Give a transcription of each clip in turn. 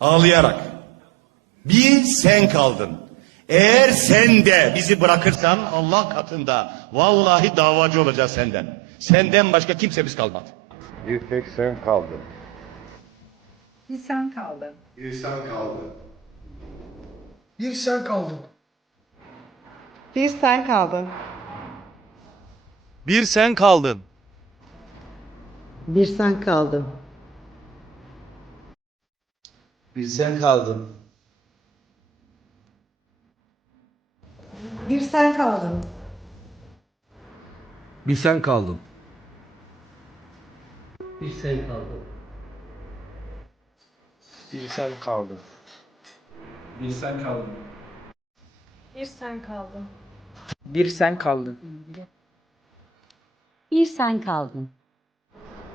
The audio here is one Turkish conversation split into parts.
Ağlayarak. Bir sen kaldın. Eğer sen de bizi bırakırsan Allah katında vallahi davacı olacağız senden. Senden başka kimsemiz kalmadı. Bir tek sen kaldın. Bir sen kaldın. Bir sen kaldın. Bir sen kaldın. Bir sen kaldın. Bir sen kaldın. Bir sen kaldın. Bilsen kaldım. Bir sen kaldın. Bir sen kaldım. Bir sen kaldım. Bir sen kaldım. Bir sen kaldım. Bir sen kaldım. Bir sen kaldın. Bir sen kaldın.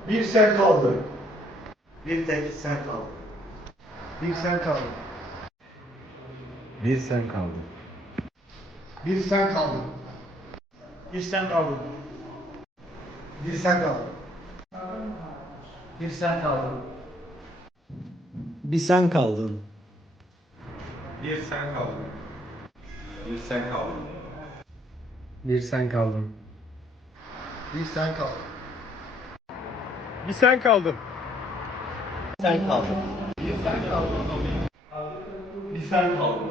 Bir sen kaldın. Bir tek sen kaldın. Bir sen kaldın. Bir sen kaldın. Bir sen kaldın. Bir sen kaldın. Bir sen kaldın. Bir sen kaldın. Bir sen kaldın. Bir sen kaldın. Bir sen kaldın. Bir sen kaldın. Bir sen kaldın. Bir sen kaldın. Sen kaldın. Bir sen kaldın. Sang.